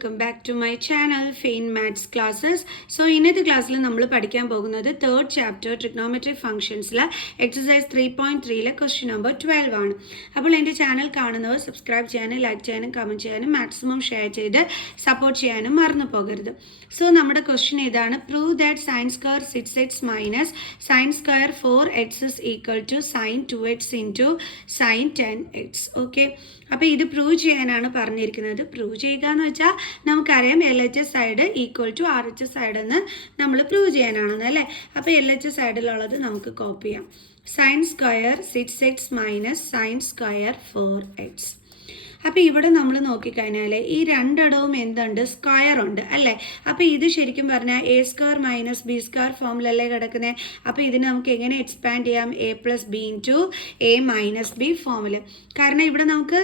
welcome back to my channel Fain Maths Classes. So ഇന്നത്തെ ക്ലാസ്സിൽ നമ്മൾ പഠിക്കാൻ പോകുന്നത് third chapter trigonometric functionsലെ exercise 3.3ലെ question number 12 ആണ്. അപ്പോൾ എൻ്റെ ചാനൽ കാണുന്നവർ സബ്സ്ക്രൈബ് ചെയ്യാനും ലൈക്ക് ചെയ്യാനും കമൻറ്റ് ചെയ്യാനും മാക്സിമം ഷെയർ ചെയ്ത് സപ്പോർട്ട് ചെയ്യാനും മറന്നു പോകരുത്. സോ നമ്മുടെ ക്വസ്റ്റ്യൻ ഇതാണ്: prove that sine square 6x minus sine square 4x is equal to sine 2x into sine 10x. Okay, അപ്പോൾ ഇത് പ്രൂവ് ചെയ്യാനാണ് പറഞ്ഞിരിക്കുന്നത്. പ്രൂവ് ചെയ്യുക എന്ന് വെച്ചാൽ നമുക്കറിയാം LHS side equal to RHS side എന്ന് നമ്മൾ പ്രൂവ് ചെയ്യാനാണെന്ന് അല്ലേ. അപ്പോൾ LHS സൈഡിലുള്ളത് നമുക്ക് കോപ്പി ചെയ്യാം. Sign square 6x minus sine square 4x. അപ്പോൾ ഇവിടെ നമ്മൾ നോക്കിക്കഴിഞ്ഞാൽ ഈ രണ്ടിടവും എന്തുണ്ട്? സ്ക്വയർ ഉണ്ട് അല്ലേ. അപ്പോൾ ഇത് ശരിക്കും പറഞ്ഞാൽ a square minus b square ഫോമിലല്ലേ കിടക്കുന്നത്. അപ്പോൾ ഇതിന് നമുക്ക് എങ്ങനെ എക്സ്പാൻഡ് ചെയ്യാം? A plus b into a minus b ഫോമിൽ. കാരണം ഇവിടെ നമുക്ക്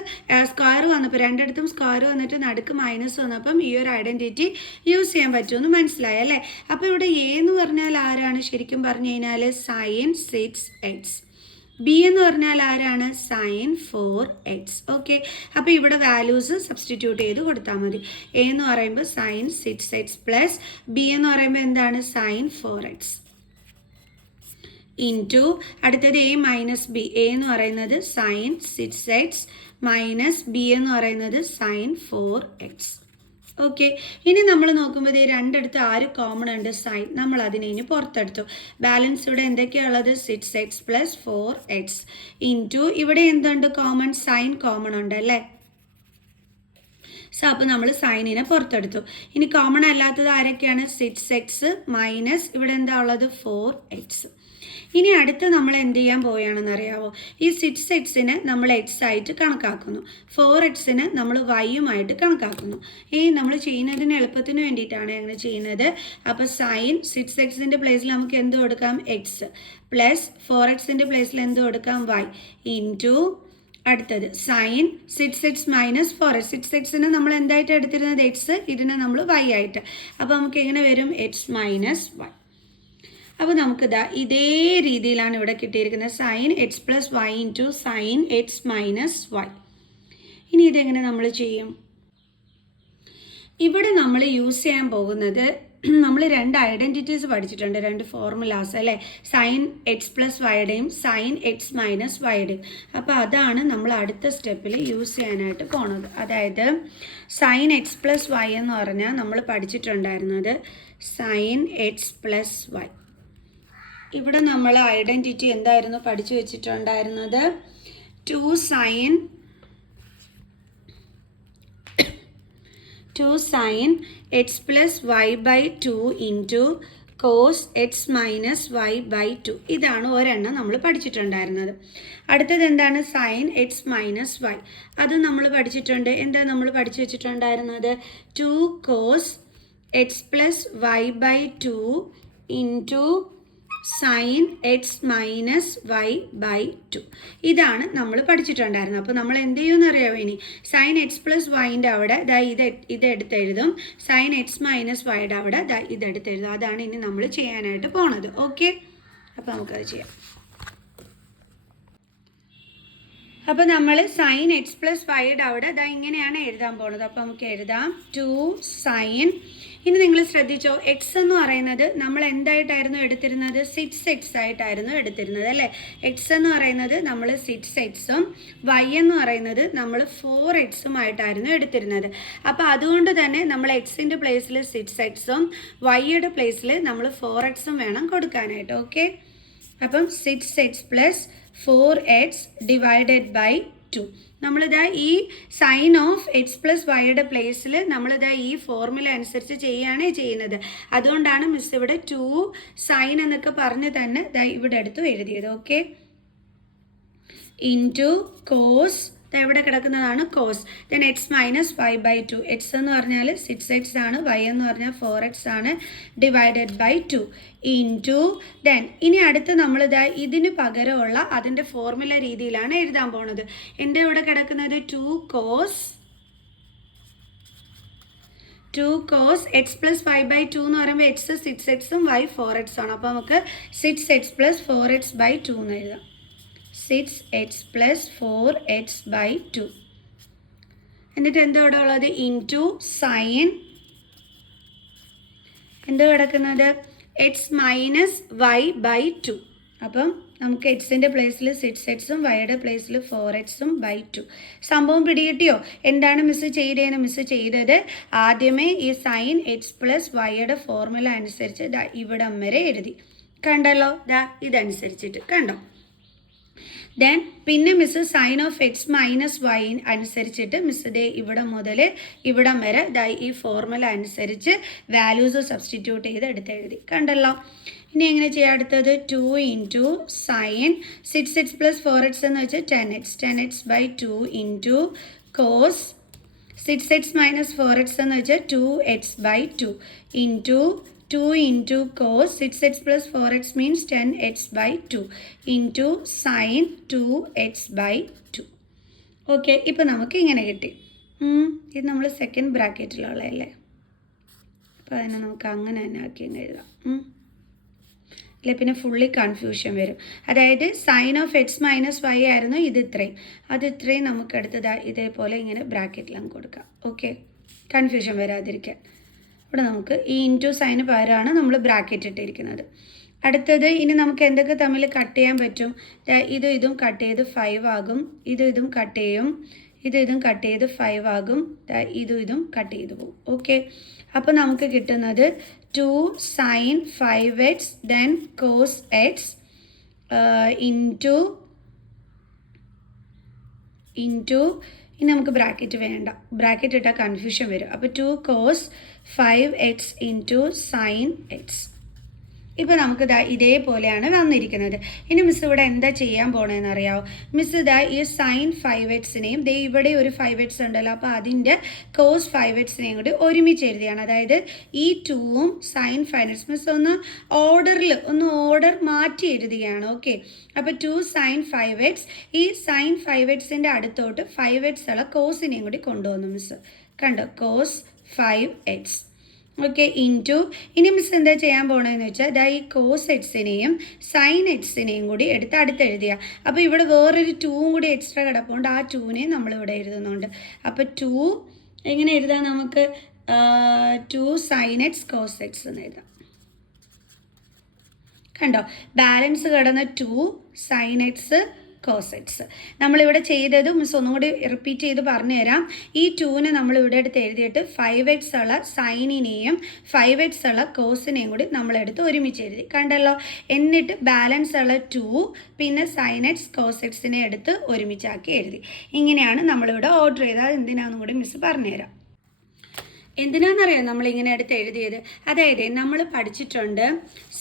സ്ക്വയർ വന്നപ്പോൾ രണ്ടിടത്തും സ്ക്വയർ വന്നിട്ട് നടുക്ക് മൈനസ് വന്നപ്പം ഈ ഒരു ഐഡൻറ്റിറ്റി യൂസ് ചെയ്യാൻ പറ്റുമെന്ന് മനസ്സിലായി അല്ലേ. അപ്പോൾ ഇവിടെ എ എന്ന് പറഞ്ഞാൽ ആരാണ്? ശരിക്കും പറഞ്ഞു കഴിഞ്ഞാൽ സൈൻ 6x. ബി എന്ന് പറഞ്ഞാൽ ആരാണ്? Sign 4x. ഓക്കെ, അപ്പോൾ ഇവിടെ വാല്യൂസ് സബ്സ്റ്റിറ്റ്യൂട്ട് ചെയ്ത് കൊടുത്താൽ മതി. എ എന്ന് പറയുമ്പോൾ സൈൻ 6x പ്ലസ് ബി എന്ന് പറയുമ്പോൾ എന്താണ്? സൈൻ 4x ഇൻറ്റു അടുത്തത് എ മൈനസ് ബി. എ എന്ന് പറയുന്നത് സൈൻ 6x മൈനസ് ബി എന്ന് പറയുന്നത് സൈൻ 4x. ഓക്കെ, ഇനി നമ്മൾ നോക്കുമ്പോൾ ഈ രണ്ടിടത്ത് ആര് കോമൺ ഉണ്ട്? സൈൻ. നമ്മൾ അതിനെ ഇനി പുറത്തെടുത്തു. ബാലൻസ് ഇവിടെ എന്തൊക്കെയുള്ളത്? 6x പ്ലസ് 4x ഇൻറ്റു ഇവിടെ എന്തുണ്ട്? കോമൺ സൈൻ കോമൺ ഉണ്ട് അല്ലേ. സോ അപ്പോൾ നമ്മൾ സൈനിനെ പുറത്തെടുത്തു. ഇനി കോമൺ അല്ലാത്തത് ആരൊക്കെയാണ്? 6x മൈനസ് ഇവിടെ എന്താ ഉള്ളത്? 4x. ഇനി അടുത്ത് നമ്മൾ എന്ത് ചെയ്യാൻ പോവുകയാണെന്ന് അറിയാമോ? ഈ 6xനെ നമ്മൾ എക്സ് ആയിട്ട് കണക്കാക്കുന്നു, 4xന് നമ്മൾ വൈയുമായിട്ട് കണക്കാക്കുന്നു. ഈ നമ്മൾ ചെയ്യുന്നതിന് എളുപ്പത്തിന് വേണ്ടിയിട്ടാണ് അങ്ങനെ ചെയ്യുന്നത്. അപ്പോൾ സൈൻ 6xൻ്റെ പ്ലേസിൽ നമുക്ക് എന്ത് കൊടുക്കാം? എക്സ് പ്ലസ് 4xൻ്റെ പ്ലേസിൽ എന്ത് കൊടുക്കാം? വൈ ഇൻറ്റു അടുത്തത് സൈൻ 6x മൈനസ് 4x. 6xന് നമ്മൾ എന്തായിട്ട് എടുത്തിരുന്നത്? എക്സ്, ഇതിനെ നമ്മൾ വൈ ആയിട്ട്. അപ്പോൾ നമുക്ക് എങ്ങനെ വരും? X minus y. അപ്പോൾ നമുക്കിതാ ഇതേ രീതിയിലാണ് ഇവിടെ കിട്ടിയിരിക്കുന്നത്. Sine x plus y into sine x minus y. ഇനി ഇതെങ്ങനെ നമ്മൾ ചെയ്യും? ഇവിടെ നമ്മൾ യൂസ് ചെയ്യാൻ പോകുന്നത്, നമ്മൾ രണ്ട് ഐഡൻറ്റിറ്റീസ് പഠിച്ചിട്ടുണ്ട്, രണ്ട് ഫോർമുലാസ് അല്ലേ. സൈൻ എക്സ് പ്ലസ് വൈയുടെയും സൈൻ എക്സ് മൈനസ് വൈയുടെയും. അപ്പോൾ അതാണ് നമ്മൾ അടുത്ത സ്റ്റെപ്പിൽ യൂസ് ചെയ്യാനായിട്ട് പോണത്. അതായത് സൈൻ എക്സ് പ്ലസ് വൈ എന്ന് പറഞ്ഞാൽ നമ്മൾ പഠിച്ചിട്ടുണ്ടായിരുന്നത് സൈൻ എക്സ് പ്ലസ് വൈ. ഇവിടെ നമ്മൾ ഐഡൻറ്റിറ്റി എന്തായിരുന്നു പഠിച്ചു വെച്ചിട്ടുണ്ടായിരുന്നത്? 2 sine x plus y by 2 into cos x minus y by 2. ഇതാണ് ഒരെണ്ണം നമ്മൾ പഠിച്ചിട്ടുണ്ടായിരുന്നത്. അടുത്തത് എന്താണ്? Sine x minus y. അത് നമ്മൾ പഠിച്ചിട്ടുണ്ട്. എന്താ നമ്മൾ പഠിച്ചു വെച്ചിട്ടുണ്ടായിരുന്നത്? 2 cos x plus y by 2 into sine x minus y by 2. ഇതാണ് നമ്മൾ പഠിച്ചിട്ടുണ്ടായിരുന്നത്. അപ്പോൾ നമ്മൾ എന്ത് ചെയ്യുമെന്ന് അറിയാമോ? ഇനി സൈൻ എക്സ് പ്ലസ് വൈൻ്റെ അവിടെ ഇത് എടുത്തെഴുതും, സൈൻ എക്സ് മൈനസ് വൈയുടെ അവിടെ ഇതെടുത്തെഴുതും. അതാണ് ഇനി നമ്മൾ ചെയ്യാനായിട്ട് പോണത്. ഓക്കെ, അപ്പോൾ നമുക്കത് ചെയ്യാം. അപ്പോൾ നമ്മൾ സൈൻ എക്സ് പ്ലസ് വൈയുടെ അവിടെ ഇങ്ങനെയാണ് എഴുതാൻ പോണത്. അപ്പോൾ നമുക്ക് എഴുതാം 2 സൈൻ. ഇനി നിങ്ങൾ ശ്രദ്ധിച്ചോ, എക്സ് എന്ന് പറയുന്നത് നമ്മൾ എന്തായിട്ടായിരുന്നു എടുത്തിരുന്നത്? 6x ആയിട്ടായിരുന്നു എടുത്തിരുന്നത് അല്ലേ. എക്സ് എന്ന് പറയുന്നത് നമ്മൾ 6xും വൈ എന്ന് പറയുന്നത് നമ്മൾ 4xും ആയിട്ടായിരുന്നു എടുത്തിരുന്നത്. അപ്പോൾ അതുകൊണ്ട് തന്നെ നമ്മൾ എക്സിൻ്റെ പ്ലേസിൽ 6xും വൈയുടെ പ്ലേസിൽ നമ്മൾ 4xും വേണം കൊടുക്കാനായിട്ട്. ഓക്കെ, അപ്പം 6x plus 4x divided by 2. നമ്മളിതാ ഈ സൈൻ ഓഫ് എക്സ് പ്ലസ് വൈയുടെ പ്ലേസിൽ നമ്മളിതാ ഈ ഫോർമുല അനുസരിച്ച് ചെയ്യുകയാണ് ചെയ്യുന്നത്. അതുകൊണ്ടാണ് മിസ് ഇവിടെ 2 സൈൻ എന്നൊക്കെ പറഞ്ഞ് തന്നെ ഇവിടെ എടുത്തു എഴുതിയത്. ഓക്കെ, ഇൻറ്റു കോസ് എവിടെ കിടക്കുന്നതാണ്? Cos. Then x minus y by 2. X എന്ന് പറഞ്ഞാൽ 6x ആണ്, വൈ എന്ന് പറഞ്ഞാൽ 4x ആണ്, ഡിവൈഡഡ് ബൈ 2 ഇൻറ്റു ദെൻ ഇനി അടുത്ത് നമ്മളിതാ ഇതിന് പകരമുള്ള അതിൻ്റെ ഫോർമുല രീതിയിലാണ് എഴുതാൻ പോണത്. എൻ്റെ ഇവിടെ കിടക്കുന്നത് 2 cos x plus y by 2 എന്ന് പറയുമ്പോൾ എക്സ് 6xും വൈ 4x ആണ്. അപ്പോൾ നമുക്ക് 6x പ്ലസ് 4x ബൈ 2 എന്ന് എഴുതാം. 6x plus 4x by 2. എന്നിട്ട് എന്താ ഇവിടെ ഉള്ളത് ഇൻറ്റു സൈൻ എന്താ കിടക്കുന്നത് എക്സ് മൈനസ് വൈ ബൈ 2. അപ്പം നമുക്ക് എക്സിൻ്റെ പ്ലേസിൽ 6x വൈയുടെ പ്ലേസിൽ 4x ബൈ 2. സംഭവം പിടികിട്ടിയോ? എന്താണ് മിസ്സ് ചെയ്തതെന്ന് മിസ്സ് ചെയ്തത് ആദ്യമേ ഈ സൈൻ എക്സ് പ്ലസ് വൈയുടെ ഫോർമുല അനുസരിച്ച് ഇവിടം വരെ എഴുതി. കണ്ടല്ലോ, ഇതനുസരിച്ചിട്ട് കണ്ടോ. ദെൻ പിന്നെ miss sine of x minus y അനുസരിച്ചിട്ട് മിസ്സ് ദേ ഇവിടെ മുതൽ ഇവിടം വരെ ഈ ഫോർമുല അനുസരിച്ച് വാല്യൂസ് സബ്സ്റ്റിറ്റ്യൂട്ട് ചെയ്ത് എടുത്തെഴുതി. കണ്ടല്ലോ. ഇനി എങ്ങനെ ചെയ്യാം? അടുത്തത് 2 into sign 6x plus 4x എന്ന് വെച്ചാൽ 10x by 2 into cos 6x minus 4x എന്ന് വെച്ചാൽ 2x by 2 into 2 into cos 6x plus 4x means 10x by 2 into sin 2x by 2. Okay, ഇപ്പം നമുക്ക് ഇങ്ങനെ കിട്ടി. ഇത് നമ്മൾ സെക്കൻഡ് ബ്രാക്കറ്റിലുള്ളതല്ലേ, അപ്പോൾ അതിനെ നമുക്ക് അങ്ങനെ തന്നെ ആക്കി എഴുതാം. അല്ലെ പിന്നെ ഫുള്ളി കൺഫ്യൂഷൻ വരും. അതായത് sine of x minus y ആയിരുന്നു ഇത് ഇത്രയും, അത് ഇത്രയും നമുക്ക് അടുത്തത് ഇതേപോലെ ഇങ്ങനെ ബ്രാക്കറ്റിലും കൊടുക്കാം. ഓക്കെ, കൺഫ്യൂഷൻ വരാതിരിക്കാൻ. ഇവിടെ നമുക്ക് ഈ ഇൻറ്റു സൈന് പകരമാണ് നമ്മൾ ബ്രാക്കറ്റ് ഇട്ടിരിക്കുന്നത്. അടുത്തത് ഇനി നമുക്ക് എന്തൊക്കെ തമ്മിൽ കട്ട് ചെയ്യാൻ പറ്റും? ഇതും കട്ട് ചെയ്ത് 5 ആകും, ഇതും കട്ട് ചെയ്യും, ഇതും കട്ട് ചെയ്ത് 5 ആകും, ഇതും കട്ട് ചെയ്ത് പോകും. ഓക്കെ, അപ്പോൾ നമുക്ക് കിട്ടുന്നത് 2 sine 5x then cos x into ഇനി നമുക്ക് ബ്രാക്കറ്റ് വേണ്ട, ബ്രാക്കറ്റ് ഇട്ടാൽ കൺഫ്യൂഷൻ വരും. അപ്പോൾ 2 cos 5x into sine X. ഇപ്പോൾ നമുക്ക് ഇതേപോലെയാണ് വന്നിരിക്കുന്നത്. ഇനി മിസ് ഇവിടെ എന്താ ചെയ്യാൻ പോകണമെന്ന് അറിയാമോ? മിസ് ഈ സൈൻ 5xനെയും ഇവിടെ ഒരു 5x ഉണ്ടല്ലോ, അപ്പോൾ അതിൻ്റെ കോസ് 5xനെയും കൂടി ഒരുമിച്ച് എഴുതിയാണ്. അതായത് ഈ 2ഉം സൈൻ 5x മിസ് ഒന്ന് ഓർഡർ മാറ്റി എഴുതുകയാണ്. ഓക്കെ, അപ്പോൾ 2 സൈൻ 5x, ഈ സൈൻ 5xൻ്റെ അടുത്തോട്ട് 5x ഉള്ള കോസിനെയും കൂടി കൊണ്ടുവന്നു മിസ്. കണ്ടോ, കോസ് 5x. ഓക്കെ, ഇൻറ്റു ഇനി മിസ് എന്താ ചെയ്യാൻ പോകണമെന്ന് വെച്ചാൽ ഈ കോസ് എക്സിനെയും സൈൻ എക്സിനെയും കൂടി എടുത്ത് അടുത്തെഴുതിയ. അപ്പോൾ ഇവിടെ വേറൊരു 2ഉം കൂടി എക്സ്ട്രാ കിടപ്പുണ്ട്, ആ 2നെയും നമ്മളിവിടെ എഴുതുന്നുണ്ട്. അപ്പോൾ 2 എങ്ങനെ എഴുതാം? നമുക്ക് 2 സൈൻ എക്സ് കോസ് എക്സ് എന്ന് എഴുതാം. കണ്ടോ, ബാലൻസ് കിടന്ന 2 സൈൻ എക്സ് കോസ് എക്സ്. നമ്മളിവിടെ ചെയ്തത് മിസ് ഒന്നും കൂടി റിപ്പീറ്റ് ചെയ്ത് പറഞ്ഞു തരാം. ഈ 2നെ നമ്മളിവിടെ എടുത്ത് എഴുതിയിട്ട് 5x ഉള്ള സൈനിനെയും 5x ഉള്ള കോസിനെയും കൂടി നമ്മളെടുത്ത് ഒരുമിച്ച് എഴുതി. കണ്ടല്ലോ. എന്നിട്ട് ബാലൻസ് ഉള്ള 2 പിന്നെ സൈൻ എക്സ് കോസ് എക്സിനെ എടുത്ത് ഒരുമിച്ചാക്കി എഴുതി. ഇങ്ങനെയാണ് നമ്മളിവിടെ ഓർഡർ ചെയ്തത്. അത് എന്തിനാണെന്നും കൂടി മിസ് പറഞ്ഞുതരാം. എന്തിനാണെന്നറിയാം നമ്മളിങ്ങനെ എടുത്ത് എഴുതിയത്? അതായത് നമ്മൾ പഠിച്ചിട്ടുണ്ട്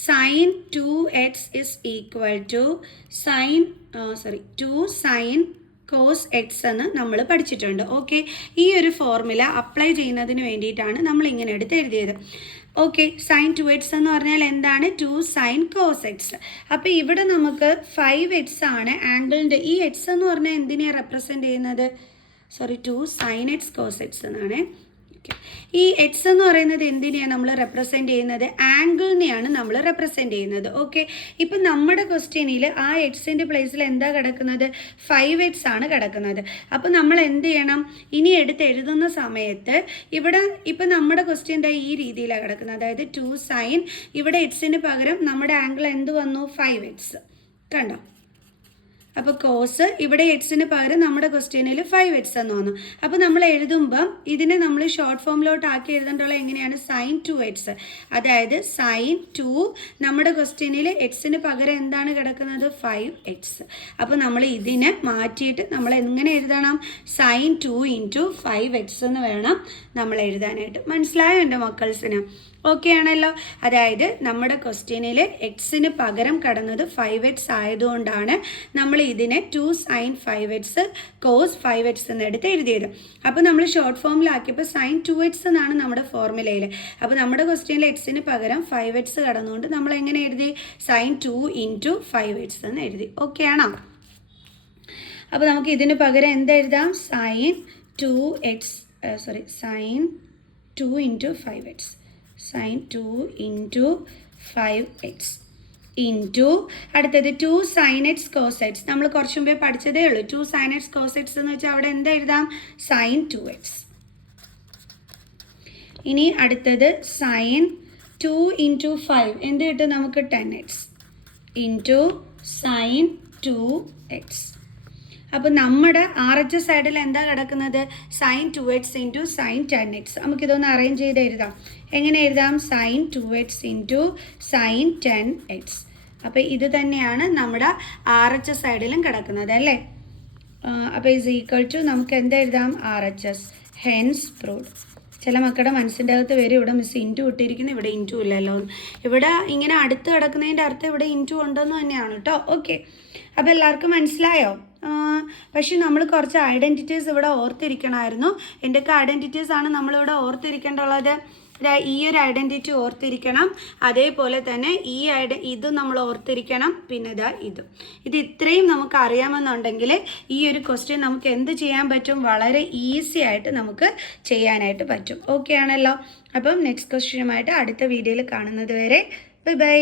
sine 2x is equal to 2 sine cos x എന്ന് നമ്മൾ പഠിച്ചിട്ടുണ്ട്. ഓക്കെ, ഈ ഒരു ഫോർമുല അപ്ലൈ ചെയ്യുന്നതിന് വേണ്ടിയിട്ടാണ് നമ്മൾ ഇങ്ങനെ എടുത്ത് എഴുതിയത്. ഓക്കെ, സൈൻ 2x എന്ന് പറഞ്ഞാൽ എന്താണ്? 2 സൈൻ കോസ് എക്സ്. അപ്പോൾ ഇവിടെ നമുക്ക് 5x ആണ് ആംഗിളിൻ്റെ. ഈ എക്സ് എന്ന് പറഞ്ഞാൽ എന്തിനെയാണ് റെപ്രസെൻറ്റ് ചെയ്യുന്നത്? 2 സൈൻ എക്സ് കോസ് എക്സ് എന്നാണ്. ഈ എക്സ് എന്ന് പറയുന്നത് എന്തിനെയാണ് നമ്മൾ റെപ്രസെൻറ്റ് ചെയ്യുന്നത്? ആംഗിളിനെയാണ് നമ്മൾ റെപ്രസെൻറ്റ് ചെയ്യുന്നത്. ഓക്കെ, ഇപ്പം നമ്മുടെ ക്വസ്റ്റ്യനിൽ ആ എക്സിൻ്റെ പ്ലേസിൽ എന്താ കിടക്കുന്നത്? 5x ആണ് കിടക്കുന്നത്. അപ്പോൾ നമ്മൾ എന്ത് ചെയ്യണം? ഇനി എടുത്ത് എഴുതുന്ന സമയത്ത് ഇവിടെ ഇപ്പം നമ്മുടെ ക്വസ്റ്റ്യൻ ഈ രീതിയിലാണ് കിടക്കുന്നത്. അതായത് 2 സൈൻ, ഇവിടെ എക്സിന് പകരം നമ്മുടെ ആംഗിൾ എന്ത് വന്നു? 5x. കണ്ടോ, അപ്പോൾ കോസ് ഇവിടെ എക്സിന് പകരം നമ്മുടെ ക്വസ്റ്റ്യനിൽ 5x എന്ന് വന്നു. അപ്പോൾ നമ്മൾ എഴുതുമ്പം ഇതിനെ നമ്മൾ ഷോർട്ട് ഫോമിലോട്ട് ആക്കി എഴുതേണ്ടുള്ള എങ്ങനെയാണ്? Sign 2x. അതായത് സൈൻ 2 നമ്മുടെ ക്വസ്റ്റ്യനിൽ എക്സിന് പകരം എന്താണ് കിടക്കുന്നത്? 5x. അപ്പോൾ നമ്മൾ ഇതിനെ മാറ്റിയിട്ട് നമ്മൾ എങ്ങനെ എഴുതണം? സൈൻ 2 ഇൻറ്റു 5x എന്ന് വേണം നമ്മൾ എഴുതാനായിട്ട്. മനസ്സിലായോ എൻ്റെ മക്കൾസിന്? ഓക്കെ ആണല്ലോ. അതായത് നമ്മുടെ ക്വസ്റ്റ്യനിൽ എക്സിന് പകരം കടന്നത് 5x ആയതുകൊണ്ടാണ് നമ്മൾ ഇതിനെ 2 സൈൻ 5x കോസ് 5x എന്നെടുത്ത് എഴുതിയത്. അപ്പോൾ നമ്മൾ ഷോർട്ട് ഫോമിലാക്കിയപ്പോൾ സൈൻ 2x എന്നാണ് നമ്മുടെ ഫോർമുലയിൽ. അപ്പോൾ നമ്മുടെ ക്വസ്റ്റ്യനിൽ എക്സിന് പകരം 5x കടന്നുകൊണ്ട് നമ്മൾ എങ്ങനെ എഴുതി? സൈൻ 2 ഇൻറ്റു 5x എന്ന് എഴുതി. ഓക്കെ ആണോ? അപ്പോൾ നമുക്ക് ഇതിന് പകരം എന്തെഴുതാം? Sine 2 into 5x. Sine 2 into 5x. Into അടുത്തത് 2 sin x cos x. നമ്മൾ കുറച്ച് മുമ്പേ പഠിച്ചതേ ഉള്ളൂ. 2 sin x cos x എന്ന് വെച്ചാൽ അവിടെ എന്ത് എഴുതാം? sin 2x. ഇനി അടുത്തത് sin 2 ഇൻറ്റു 5 എന്ത് കിട്ടും നമുക്ക്? 10x into sin 2x. അപ്പോൾ നമ്മുടെ RHS സൈഡിൽ എന്താ കിടക്കുന്നത്? sin 2x into sin 10x. നമുക്കിതൊന്ന് അറേഞ്ച് ചെയ്ത് എഴുതാം. എങ്ങനെ എഴുതാം? sin 2x into sin 10x. അപ്പോൾ ഇത് തന്നെയാണ് നമ്മുടെ RHS സൈഡിലും കിടക്കുന്നത് അല്ലേ? അപ്പോൾ ഈസ് ഈക്വൽ ടു നമുക്ക് എന്ത് എഴുതാം? RHS hence proved. ചില മക്കളുടെ മനസ്സിൻ്റെ അകത്ത് വരും ഇവിടെ മിസ് ഇൻറ്റു ഇട്ടിരിക്കുന്നു, ഇവിടെ ഇൻറ്റു ഇല്ലല്ലോ. ഇവിടെ ഇങ്ങനെ അടുത്ത് കിടക്കുന്നതിൻ്റെ അർത്ഥം ഇവിടെ ഇൻറ്റു ഉണ്ടെന്ന് തന്നെയാണ് കേട്ടോ. ഓക്കെ, അപ്പോൾ എല്ലാവർക്കും മനസ്സിലായോ? പക്ഷെ നമ്മൾ കുറച്ച് ഐഡൻറ്റിറ്റീസ് ഇവിടെ ഓർത്തിരിക്കണമായിരുന്നു. എന്തൊക്കെ ഐഡൻറ്റിറ്റീസാണ് നമ്മളിവിടെ ഓർത്തിരിക്കേണ്ടുള്ളത്? ഈ ഒരു ഐഡൻറ്റിറ്റി ഓർത്തിരിക്കണം, അതേപോലെ തന്നെ ഇത് നമ്മൾ ഓർത്തിരിക്കണം, പിന്നെ ഇത് ഇത്രയും നമുക്ക് അറിയാമെന്നുണ്ടെങ്കിൽ ഈ ഒരു ക്വസ്റ്റ്യൻ നമുക്ക് എന്ത് ചെയ്യാൻ പറ്റും? വളരെ ഈസി ആയിട്ട് നമുക്ക് ചെയ്യാനായിട്ട് പറ്റും. ഓക്കെ ആണല്ലോ? അപ്പം നെക്സ്റ്റ് ക്വസ്റ്റ്യനുമായിട്ട് അടുത്ത വീഡിയോയിൽ കാണുന്നത് വരെ ബൈ ബൈ.